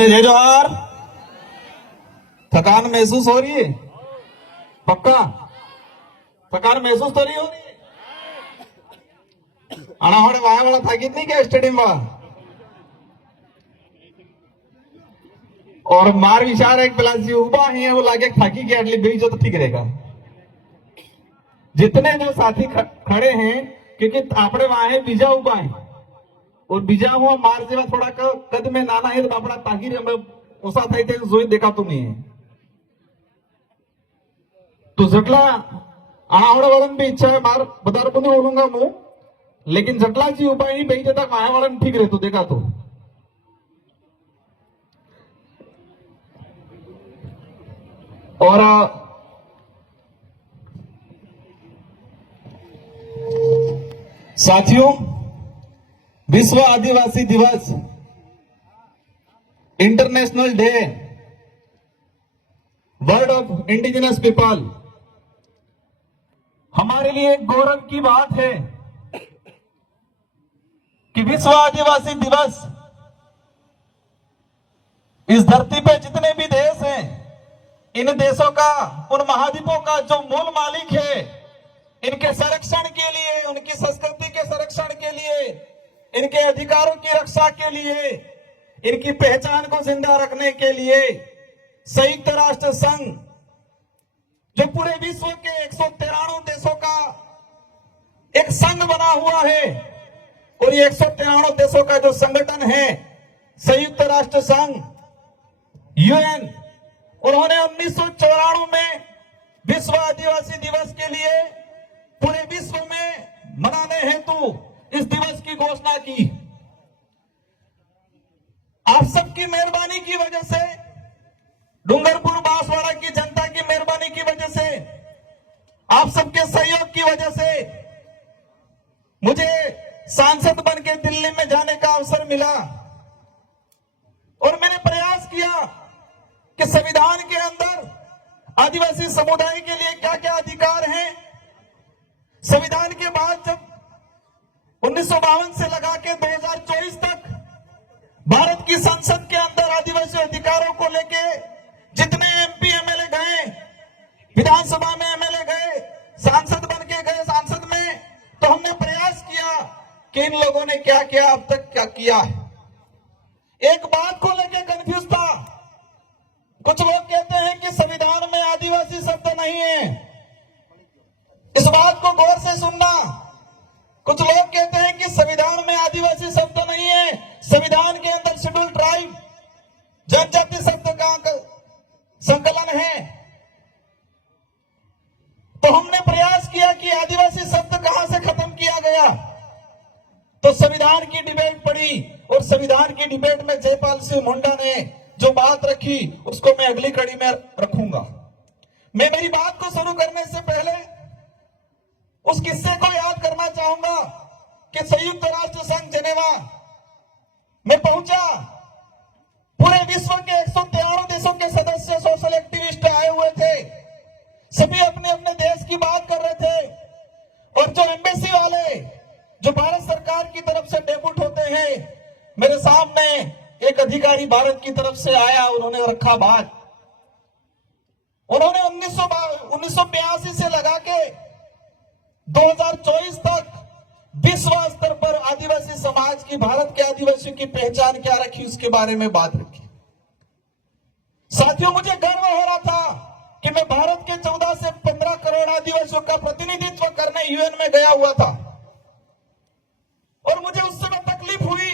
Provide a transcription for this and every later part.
जय जोहार। थकान महसूस हो रही है? पक्का थकान महसूस तो नहीं हो रही है? अनाहोड़े वाया वाला थाकी नहीं क्या स्टेडियम वाला? और मार विचार एक प्लस जी उबा है वो लागे थाकी की अगली बीच तो ठीक रहेगा। जितने जो साथी खड़े हैं क्योंकि आपने वहां है बीजा उबा है और बीजा हुआ मार जेवा थोड़ा कद में नाना है तो अपना ताकि उसा था जोई देखा तो नहीं है तो जटला अनावड़ा वालन भी इच्छा है मार बता को नहीं बोलूंगा मुंह लेकिन जटला जी उपाय ही बेच तक माया वालन ठीक रहे तो देखा तो और साथियों विश्व आदिवासी दिवस international day world of indigenous people हमारे लिए एक गौरव की बात है कि विश्व आदिवासी दिवस इस धरती पे जितने भी देश हैं इन देशों का उन महाद्वीपों का जो मूल मालिक है इनके संरक्षण के लिए उनकी संस्कृति के संरक्षण के लिए इनके अधिकारों की रक्षा के लिए इनकी पहचान को जिंदा रखने के लिए संयुक्त राष्ट्र संघ जो पूरे विश्व के 193 देशों का एक संघ बना हुआ है और ये 193 देशों का जो संगठन है संयुक्त राष्ट्र संघ यूएन उन्होंने 1994 में विश्व आदिवासी दिवस के लिए पूरे विश्व में मनाने हेतु इस दिवस की घोषणा की। आप सबकी मेहरबानी की वजह से डूंगरपुर बांसवाड़ा की जनता की मेहरबानी की वजह से आप सबके सहयोग की वजह से मुझे सांसद बन के दिल्ली में जाने का अवसर मिला और मैंने प्रयास किया कि संविधान के अंदर आदिवासी समुदाय के लिए क्या क्या अधिकार हैं। संविधान के बाद जब 1952 से लगा के 2024 तक भारत की संसद के अंदर आदिवासी अधिकारों को लेके जितने एमपी एमएलए गए विधानसभा में एमएलए गए सांसद बन के गए सांसद में तो हमने प्रयास किया कि इन लोगों ने क्या किया अब तक क्या किया। एक बात को लेके कंफ्यूज था। कुछ लोग कहते हैं कि संविधान में आदिवासी शब्द नहीं है, इस बात को गौर से सुनना। कुछ लोग कहते हैं कि संविधान में आदिवासी शब्द नहीं है, संविधान के अंदर शेड्यूल ट्राइब जनजाति शब्द का संकलन है। तो हमने प्रयास किया कि आदिवासी शब्द कहां से खत्म किया गया तो संविधान की डिबेट पड़ी और संविधान की डिबेट में जयपाल सिंह मुंडा ने जो बात रखी उसको मैं अगली कड़ी में रखूंगा। मैं मेरी बात को शुरू करने से पहले उस किस्से को याद करना चाहूंगा कि संयुक्त राष्ट्र संघ जेनेवा में पहुंचा। पूरे विश्व के 193 देशों के सदस्य सोशल एक्टिविस्ट आए हुए थे। सभी अपने अपने देश की बात कर रहे थे और जो एम्बेसी वाले जो भारत सरकार की तरफ से डेप्यूट होते हैं मेरे सामने एक अधिकारी भारत की तरफ से आया। उन्होंने रखा बात। उन्होंने 1982 से लगा के 2024 तक विश्व स्तर पर आदिवासी समाज की भारत के आदिवासियों की पहचान क्या रखी उसके बारे में बात रखी। साथियों मुझे गर्व हो रहा था कि मैं भारत के 14 से 15 करोड़ आदिवासियों का प्रतिनिधित्व करने यूएन में गया हुआ था और मुझे उस समय तकलीफ हुई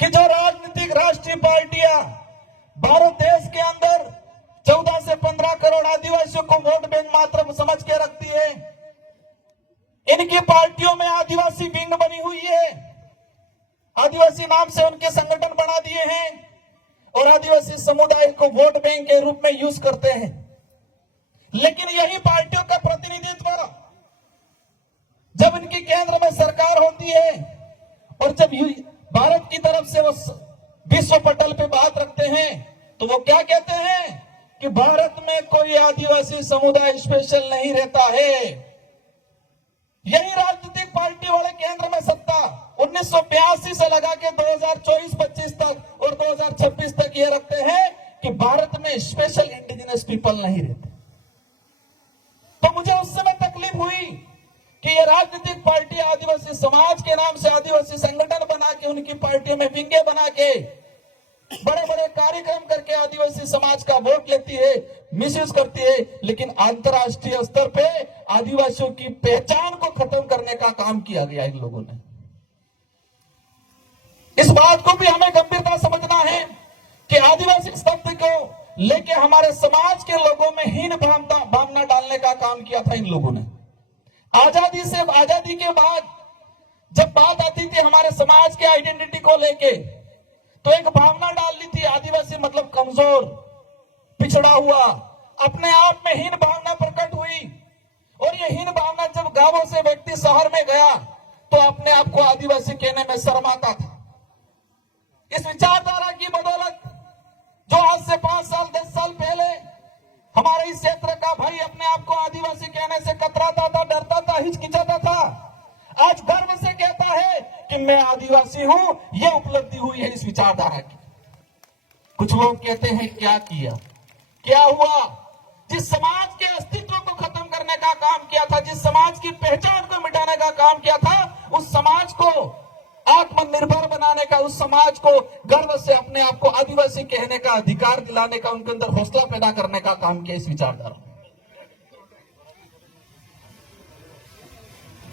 कि जो राजनीतिक राष्ट्रीय पार्टियां भारत देश के अंदर 14 से 15 करोड़ आदिवासियों को वोट बैंक मात्र समझ के रखती है। इनकी पार्टियों में आदिवासी विंग बनी हुई है, आदिवासी नाम से उनके संगठन बना दिए हैं और आदिवासी समुदाय को वोट बैंक के रूप में यूज करते हैं। लेकिन यही पार्टियों का प्रतिनिधित्व जब इनकी केंद्र में सरकार होती है और जब भारत की तरफ से वो विश्व पटल पे बात रखते हैं तो वो क्या कहते हैं कि भारत में कोई आदिवासी समुदाय स्पेशल नहीं रहता है। यही राजनीतिक पार्टी वाले केंद्र में सत्ता 1982 से लगा के 2024-25 तक और 2026 2026 तक ये रखते हैं कि भारत में स्पेशल इंडिजिनस पीपल नहीं रहते। तो मुझे उस समय तकलीफ हुई कि ये राजनीतिक पार्टी आदिवासी समाज के नाम से आदिवासी संगठन बना के, उनकी पार्टियों में विंगे बना के, बड़े बड़े कार्यक्रम करके आदिवासी समाज का वोट लेती है, मिसयूज करती है, लेकिन अंतर्राष्ट्रीय स्तर पे आदिवासियों की पहचान को खत्म करने का काम किया गया इन लोगों ने। इस बात को भी हमें गंभीरता समझना है कि आदिवासी शब्द को लेके हमारे समाज के लोगों में हीन भावना डालने का काम किया था इन लोगों ने। आजादी के बाद जब बात आती थी हमारे समाज के आइडेंटिटी को लेके, तो एक भावना डाल ली थी, आदिवासी मतलब कमजोर, पिछड़ा हुआ, अपने आप में हीन भावना प्रकट हुई। और ये हीन भावना जब गांवों से व्यक्ति शहर में गया तो अपने आप को आदिवासी कहने में शर्माता था। इस विचारधारा की बदौलत जो आज से 5 साल 10 साल पहले हमारे इस क्षेत्र का भाई अपने आप को आदिवासी कहने से कतराता था, डरता था, हिचकिचाता था, आज गर्व से कहता है कि मैं आदिवासी हूं। यह उपलब्धि हुई है इस विचारधारा की। कुछ लोग कहते हैं क्या किया, क्या हुआ? जिस समाज के अस्तित्व को खत्म करने का काम किया था, जिस समाज की पहचान को मिटाने का काम किया था, उस समाज को आत्मनिर्भर बनाने का, उस समाज को गर्व से अपने आप को आदिवासी कहने का अधिकार दिलाने का, उनके अंदर हौसला पैदा करने का काम किया इस विचारधारा।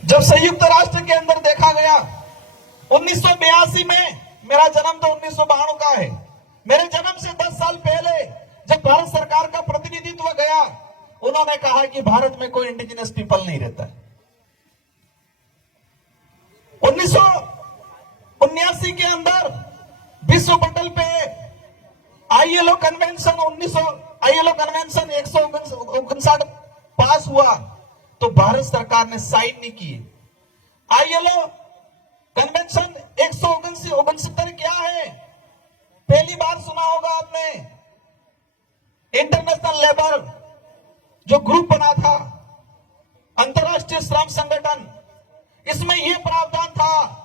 जब संयुक्त राष्ट्र के अंदर देखा गया 1982 में, मेरा जन्म तो 1992 का है, मेरे जन्म से 10 साल पहले जब भारत सरकार का प्रतिनिधित्व गया, उन्होंने कहा कि भारत में कोई इंडिजिनस पीपल नहीं रहता है। 1979 के अंदर विश्व पटल पे आईएलओ कन्वेंशन 159 पास हुआ, तो भारत सरकार ने साइन नहीं किए। आईएलओ कन्वेंशन 169 क्या है? पहली बार सुना होगा आपने। इंटरनेशनल लेबर जो ग्रुप बना था, अंतर्राष्ट्रीय श्रम संगठन, इसमें यह प्रावधान था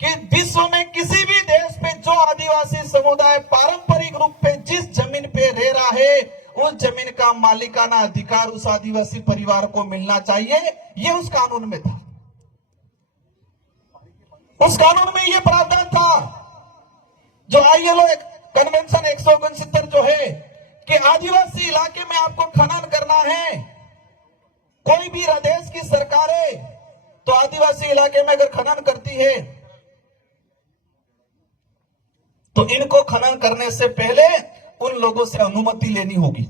कि विश्व में किसी भी देश पे जो आदिवासी समुदाय पारंपरिक रूप पे जिस जमीन पे रह रहा है, उस जमीन का मालिकाना अधिकार उस आदिवासी परिवार को मिलना चाहिए। यह उस कानून में था। उस कानून में यह प्रावधान था जो आईएलओ कन्वेंशन 169 जो है कि आदिवासी इलाके में आपको खनन करना है, कोई भी देश की सरकारें तो आदिवासी इलाके में अगर खनन करती है तो इनको खनन करने से पहले उन लोगों से अनुमति लेनी होगी।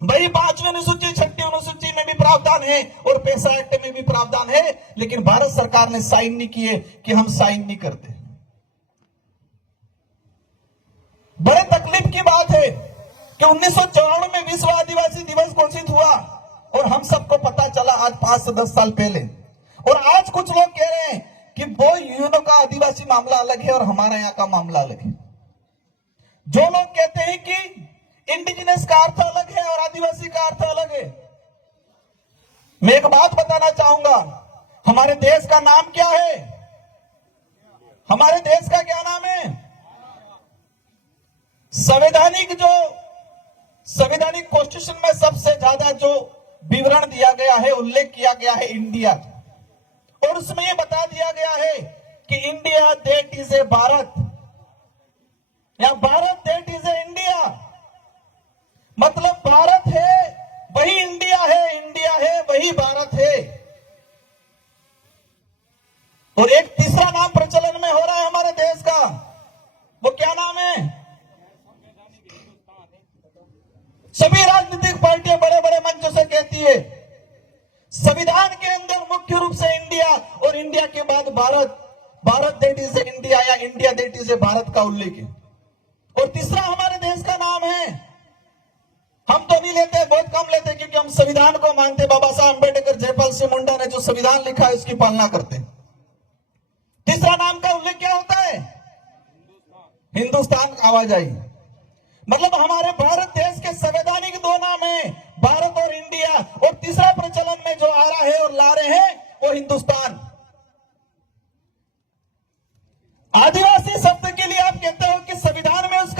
भाई 5वीं अनुसूची 6वीं अनुसूची में भी प्रावधान है और पैसा एक्ट में भी प्रावधान है, लेकिन भारत सरकार ने साइन नहीं किए कि हम साइन नहीं करते। बड़े तकलीफ की बात है कि 1994 में विश्व आदिवासी दिवस घोषित हुआ और हम सबको पता चला आज 5 से 10 साल पहले, और आज कुछ लोग कह रहे हैं कि वो यूएनओ का आदिवासी मामला अलग है और हमारा यहाँ का मामला अलग है। जो लोग कहते हैं कि इंडिजिनस का अर्थ अलग है और आदिवासी का अर्थ अलग है, मैं एक बात बताना चाहूंगा, हमारे देश का नाम क्या है? हमारे देश का क्या नाम है? संवैधानिक कॉन्स्टिट्यूशन में सबसे ज्यादा जो विवरण दिया गया है, उल्लेख किया गया है इंडिया, और उसमें यह बता दिया गया है कि India that is a Bharat, या Bharat that is a India. मतलब भारत है वही इंडिया है, इंडिया है वही भारत है। और एक तीसरा नाम प्रचलन में हो रहा है हमारे देश का, वो क्या नाम है? सभी राजनीतिक पार्टियां बड़े बड़े मंचों से कहती है संविधान के अंदर मुख्य रूप से इंडिया और इंडिया के बाद Bharat, Bharat that is a India या India that is a Bharat का उल्लेख है। और तीसरा हमारे देश का नाम है, हम तो नहीं लेते, बहुत कम लेते, क्योंकि हम संविधान को मानते। बाबा साहब अम्बेडकर, जयपाल सिंह मुंडा ने जो संविधान लिखा है उसकी पालना करते। तीसरा नाम का उल्लेख क्या होता है? हिंदुस्तान। आवाजाही। मतलब हमारे भारत देश के संवैधानिक 2 नाम है, भारत और इंडिया, और तीसरा प्रचलन में जो आ रहा है और ला रहे हैं वो हिंदुस्तान। आदिवासी शब्द के लिए आप कहते हो कि संविधान में उसका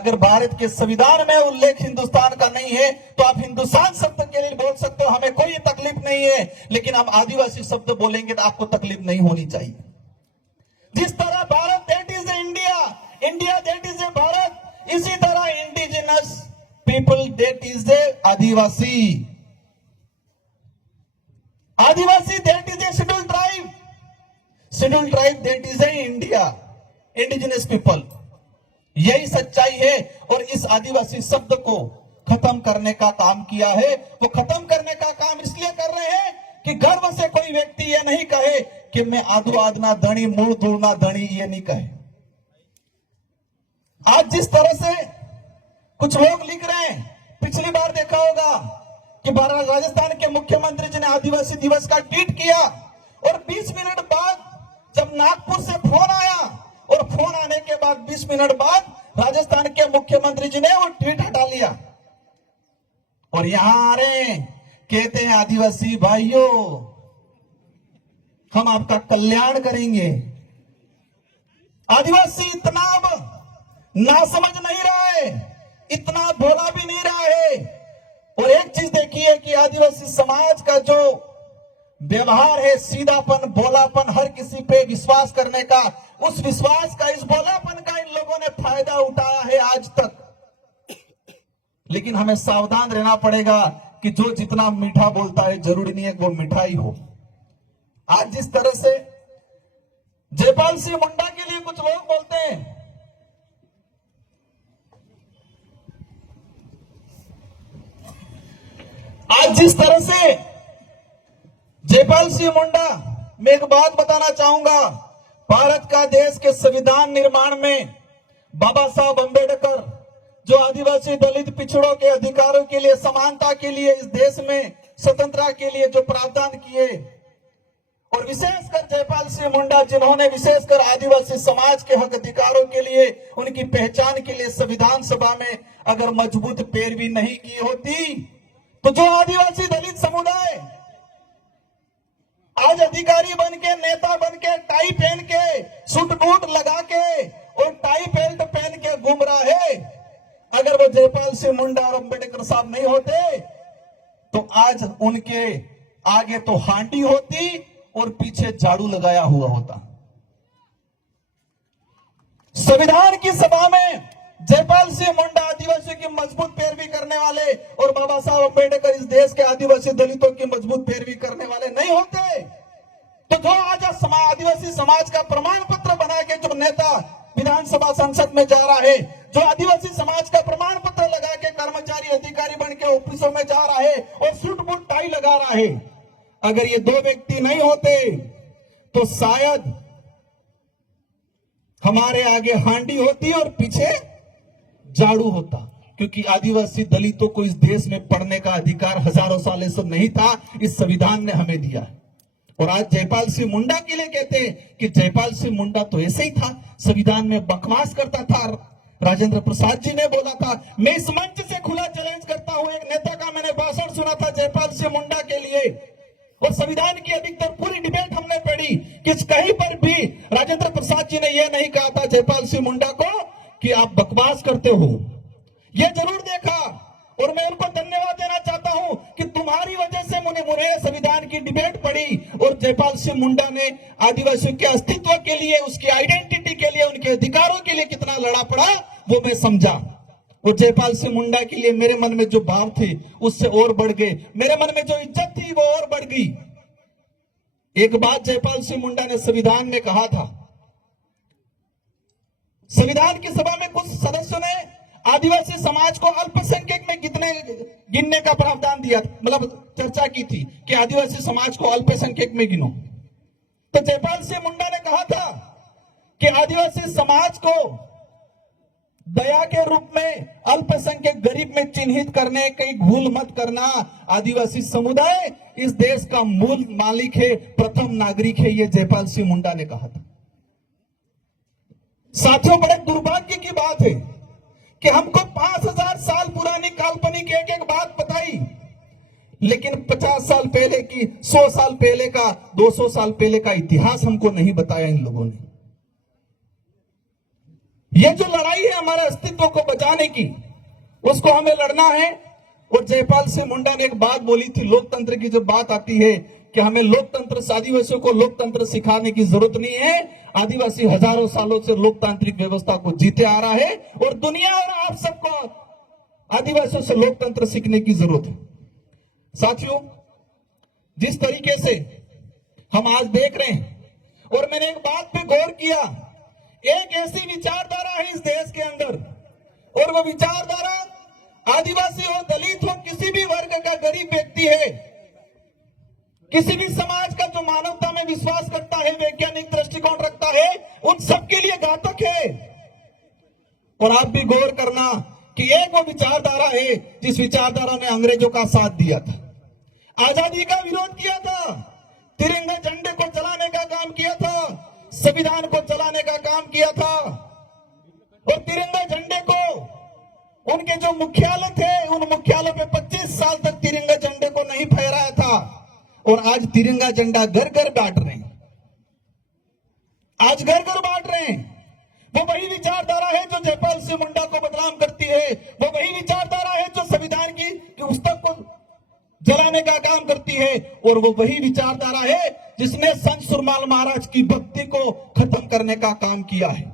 अगर भारत के संविधान में उल्लेख हिंदुस्तान का नहीं है तो आप हिंदुस्तान शब्द के लिए बोल सकते हो, हमें कोई तकलीफ नहीं है, लेकिन आप आदिवासी शब्द बोलेंगे तो आपको तकलीफ नहीं होनी चाहिए। जिस तरह Bharat that is India, India that is a Bharat, इसी तरह indigenous people that is A Adivasi, Adivasi that is A schedule tribe that is a India, indigenous people. यही सच्चाई है। और इस आदिवासी शब्द को खत्म करने का काम किया है। वो खत्म करने का काम इसलिए कर रहे हैं कि गर्व से कोई व्यक्ति ये नहीं कहे कि मैं आदू आदना धनी, मूल दूरना धनी, ये नहीं कहे। आज जिस तरह से कुछ लोग लिख रहे हैं, पिछली बार देखा होगा कि राजस्थान के मुख्यमंत्री जी ने आदिवासी दिवस का ट्वीट किया और 20 मिनट बाद जब नागपुर से फोन आया और फोन आने के बाद 20 मिनट बाद राजस्थान के मुख्यमंत्री जी ने वो ट्वीट हटा लिया और यहां आ रहे हैं, कहते हैं आदिवासी भाइयों हम आपका कल्याण करेंगे। आदिवासी इतना अब ना समझ नहीं रहा है, इतना भोला भी नहीं रहा है। और एक चीज देखिए कि आदिवासी समाज का जो व्यवहार है, सीधापन, भोलापन, हर किसी पे विश्वास करने का, उस विश्वास का, इस भोलापन का इन लोगों ने फायदा उठाया है आज तक। लेकिन हमें सावधान रहना पड़ेगा कि जो जितना मीठा बोलता है जरूरी नहीं है कि वो मिठाई हो। आज जिस तरह से जयपाल सिंह मुंडा के लिए कुछ लोग बोलते हैं, आज जिस तरह से जयपाल सिंह मुंडा, मैं एक बात बताना चाहूंगा, भारत का देश के संविधान निर्माण में बाबा साहब अंबेडकर जो आदिवासी दलित पिछड़ों के अधिकारों के लिए, समानता के लिए, इस देश में स्वतंत्रता के लिए जो प्रावधान किए, और विशेषकर जयपाल सिंह मुंडा जिन्होंने विशेषकर आदिवासी समाज के हक अधिकारों के लिए, उनकी पहचान के लिए संविधान सभा में अगर मजबूत पैरवी नहीं की होती तो जो आदिवासी दलित समुदाय आज अधिकारी बन के, नेता बन के, टाई पहन के, सूट बूट लगा के और टाई बेल्ट पहन के घूम रहा है, अगर वो जयपाल सिंह मुंडा और अंबेडकर साहब नहीं होते तो आज उनके आगे तो हांडी होती और पीछे झाड़ू लगाया हुआ होता। संविधान की सभा में जयपाल सिंह मुंडा आदिवासियों की मजबूत पैरवी करने वाले और बाबा साहब अंबेडकर इस देश के आदिवासी दलितों की मजबूत पैरवी करने वाले नहीं होते तो जो आज आदिवासी समाज का प्रमाण पत्र बना के जो नेता विधानसभा संसद में जा रहा है, जो आदिवासी समाज का प्रमाण पत्र लगा के कर्मचारी अधिकारी बन के ऑफिसों में जा रहा है और सूट बूट टाई लगा रहा है, अगर ये दो व्यक्ति नहीं होते तो शायद हमारे आगे हांडी होती और पीछे झाड़ू होता। क्योंकि आदिवासी दलितों को इस देश में पढ़ने का अधिकार हजारों सालों से नहीं था, इस संविधान ने हमें दिया। और आज जयपाल सिंह मुंडा के लिए कहते हैं कि जयपाल सिंह मुंडा तो ऐसे ही था, संविधान में बकवास करता था। राजेंद्र प्रसाद जी ने बोला था, मैं इस मंच से खुला चैलेंज करता हूं, एक नेता का मैंने भाषण सुना था जयपाल सिंह मुंडा के लिए और संविधान की अधिकतर पूरी डिबेट हमने पढ़ी कि कहीं पर भी राजेंद्र प्रसाद जी ने यह नहीं कहा था जयपाल सिंह मुंडा को कि आप बकवास करते हो। यह जरूर देखा और मैं उनको धन्यवाद देना चाहता हूं कि तुम्हारी वजह से मुझे संविधान की डिबेट पढ़ी और जयपाल सिंह मुंडा ने आदिवासियों के अस्तित्व के लिए, उसकी आइडेंटिटी के लिए, उनके अधिकारों के लिए कितना लड़ा पड़ा वो मैं समझा। और जयपाल सिंह मुंडा के लिए मेरे मन में जो भाव थे उससे और बढ़ गए, मेरे मन में जो इज्जत थी वो और बढ़ गई। एक बात जयपाल सिंह मुंडा ने संविधान में कहा था, संविधान की सभा में कुछ सदस्यों ने आदिवासी समाज को अल्पसंख्यक में गिनने का प्रावधान दिया, मतलब चर्चा की थी कि आदिवासी समाज को अल्पसंख्यक में गिनो। तो जयपाल सिंह मुंडा ने कहा था कि आदिवासी समाज को दया के रूप में अल्पसंख्यक गरीब में चिन्हित करने की भूल मत करना। आदिवासी समुदाय इस देश का मूल मालिक है, प्रथम नागरिक है, यह जयपाल सिंह मुंडा ने कहा था। साथियों, बड़े दुर्भाग्य की बात है कि हमको 5000 साल पुरानी काल्पनिक एक एक बात बताई, लेकिन 50 साल पहले की, 100 साल पहले का, 200 साल पहले का इतिहास हमको नहीं बताया इन लोगों ने। ये जो लड़ाई है हमारे अस्तित्व को बचाने की, उसको हमें लड़ना है। और जयपाल सिंह मुंडा ने एक बात बोली थी, लोकतंत्र की जब बात आती है कि हमें लोकतंत्र, आदिवासियों को लोकतंत्र सिखाने की जरूरत नहीं है। आदिवासी हजारों सालों से लोकतांत्रिक व्यवस्था को जीते आ रहा है और दुनिया और आप सबको आदिवासियों से लोकतंत्र सीखने की जरूरत है। साथियों, जिस तरीके से हम आज देख रहे हैं, और मैंने एक बात पे गौर किया, एक ऐसी विचारधारा है इस देश के अंदर, और वो विचारधारा आदिवासी हो, दलित हो, किसी भी वर्ग का गरीब व्यक्ति है, किसी भी समाज का जो मानवता में विश्वास करता है, वैज्ञानिक दृष्टिकोण रखता है, उन सबके लिए घातक है। और आप भी गौर करना कि एक वो विचारधारा है जिस विचारधारा ने अंग्रेजों का साथ दिया था, आजादी का विरोध किया था, तिरंगा झंडे को चलाने का काम किया था, संविधान को चलाने का काम किया था। और तिरंगा झंडे को उनके जो मुख्यालय थे, उन मुख्यालय पे 25 साल तक तिरंगा झंडे को नहीं फहराया था, और आज तिरंगा झंडा घर घर बांट रहे हैं, आज घर घर बांट रहे हैं। वो वही विचारधारा है जो जयपाल सिंह मुंडा को बदनाम करती है, वो वही विचारधारा है जो संविधान की पुस्तक को जलाने का काम करती है, और वो वही विचारधारा है जिसने संत सुरमाल महाराज की भक्ति को खत्म करने का काम किया है।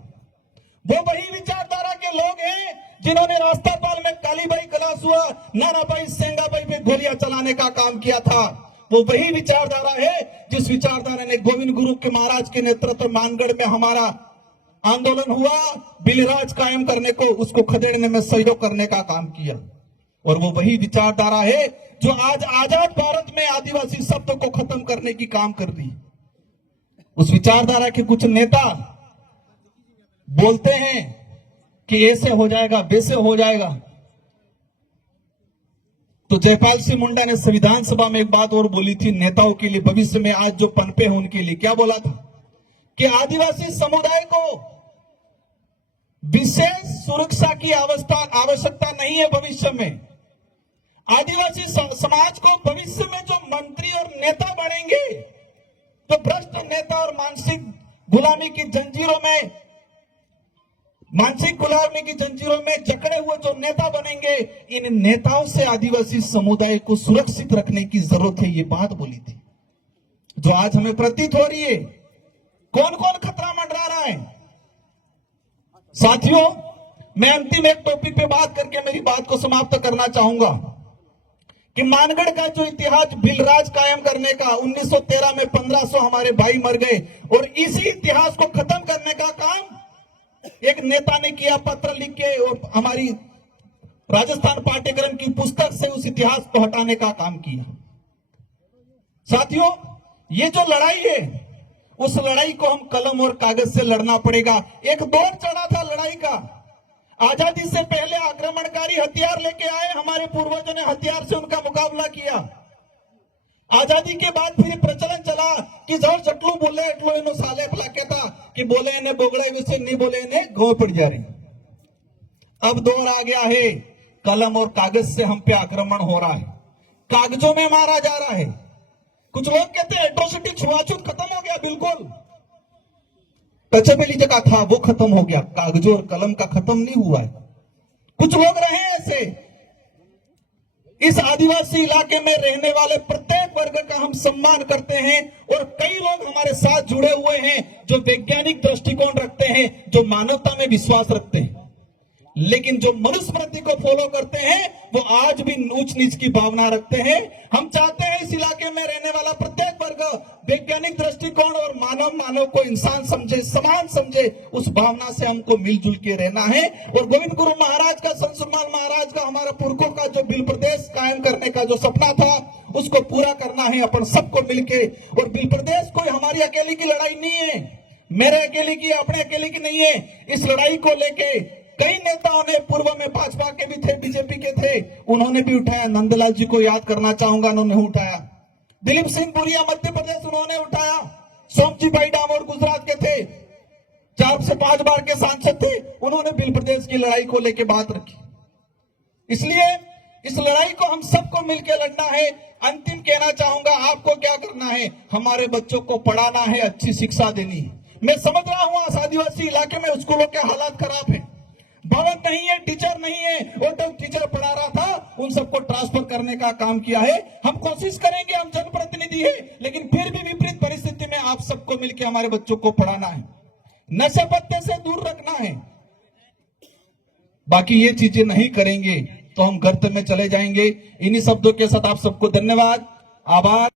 वो वही विचारधारा के लोग हैं जिन्होंने रास्तापाल में कालीबाई कलासुआ, नानाबाई, सेंगाबाई पे गोलियां चलाने का काम किया था। वो वही विचारधारा है जिस विचारधारा ने गोविंद गुरु के महाराज के नेतृत्व मानगढ़ में हमारा आंदोलन हुआ, बिलराज कायम करने को, उसको खदेड़ने में सहयोग करने का काम किया। और वो वही विचारधारा है जो आज आजाद भारत में आदिवासी शब्द को खत्म करने की काम कर रही है। उस विचारधारा के कुछ नेता बोलते हैं कि ऐसे हो जाएगा, वैसे हो जाएगा। तो जयपाल सिंह मुंडा ने संविधान सभा में एक बात और बोली थी नेताओं के लिए, भविष्य में आज जो पनपे हैं उनके लिए। क्या बोला था कि आदिवासी समुदाय को विशेष सुरक्षा की आवश्यकता नहीं है भविष्य में। आदिवासी समाज को भविष्य में जो मंत्री और नेता बनेंगे, तो भ्रष्ट नेता और मानसिक गुलामी की जंजीरों में जकड़े हुए जो नेता बनेंगे, इन नेताओं से आदिवासी समुदाय को सुरक्षित रखने की जरूरत है। ये बात बोली थी जो आज हमें प्रतीत हो रही है। कौन कौन खतरा मंडरा रहा है? साथियों, मैं अंतिम एक टॉपिक पे बात करके मेरी बात को समाप्त करना चाहूंगा कि मानगढ़ का जो इतिहास बिलराज कायम करने का, 1913 में 1500 हमारे भाई मर गए, और इसी इतिहास को खत्म करने का काम एक नेता ने किया, पत्र लिख के, और हमारी राजस्थान पाठ्यक्रम की पुस्तक से उस इतिहास को हटाने का काम किया। साथियों, ये जो लड़ाई है, उस लड़ाई को हम कलम और कागज से लड़ना पड़ेगा। एक दौर चढ़ा था लड़ाई का, आजादी से पहले आक्रमणकारी हथियार लेके आए, हमारे पूर्वजों ने हथियार से उनका मुकाबला किया। आजादी के बाद फिर प्रचलन चला कि जब चटलू बोले एटलो इनो साले भला कहता कि बोले इन्हें बोगड़े वैसे नहीं बोले इन्हें गौ पड़ जा रही। अब दौर आ गया है कलम और कागज से हम पे आक्रमण हो रहा है, कागजों में मारा जा रहा है। कुछ लोग कहते हैं एट्रोसिटी, छुआछूत खत्म हो गया, बिल्कुल टचेबली जगह था वो खत्म हो गया, कागजों और कलम का खत्म नहीं हुआ है। कुछ लोग रहे ऐसे। इस आदिवासी इलाके में रहने वाले प्रत्येक वर्ग का हम सम्मान करते हैं, और कई लोग हमारे साथ जुड़े हुए हैं जो वैज्ञानिक दृष्टिकोण रखते हैं, जो मानवता में विश्वास रखते हैं, लेकिन जो मनुस्मृति को फॉलो करते हैं वो आज भी ऊंच नीच की भावना रखते हैं। हम चाहते हैं इस इलाके में रहने वाला प्रत्येक वर्ग वैज्ञानिक दृष्टिकोण और मानव को इंसान समझे, समान समझे, उस भावना से हमको मिलजुल के रहना है। और गोविंद गुरु महाराज का, संत सुरमाल महाराज का, हमारा पुरखों का जो बिल प्रदेश कायम करने का जो सपना था, उसको पूरा करना है अपन सबको मिलके। और बिल प्रदेश कोई हमारी अकेली की लड़ाई नहीं है, मेरे अकेले की, अपने अकेले की नहीं है। इस लड़ाई को लेके कई नेताओं ने, पूर्व में भाजपा के भी थे, बीजेपी के थे, उन्होंने भी उठाया। नंदलाल जी को याद करना चाहूंगा, उन्होंने उठाया। दिलीप सिंह बुरिया मध्य प्रदेश, उन्होंने उठाया। सोमजी भाई डामोर गुजरात के थे, 4 से 5 बार के सांसद थे, उन्होंने बिल प्रदेश की लड़ाई को लेकर बात रखी। इसलिए इस लड़ाई को हम सबको मिलकर लड़ना है। अंतिम कहना चाहूंगा, आपको क्या करना है? हमारे बच्चों को पढ़ाना है, अच्छी शिक्षा देनी है। मैं समझ रहा हूं आज आदिवासी इलाके में स्कूलों के हालात खराब है, भवन नहीं है, टीचर नहीं है। वो तो टीचर पढ़ा रहा था, उन सबको ट्रांसफर करने का काम किया है। हम कोशिश करेंगे, हम जनप्रतिनिधि है, लेकिन फिर भी विपरीत परिस्थिति में आप सबको मिलकर हमारे बच्चों को पढ़ाना है, नशे पत्ते से दूर रखना है। बाकी ये चीजें नहीं करेंगे तो हम गर्त में चले जाएंगे। इन्हीं शब्दों के साथ आप सबको धन्यवाद, आभार।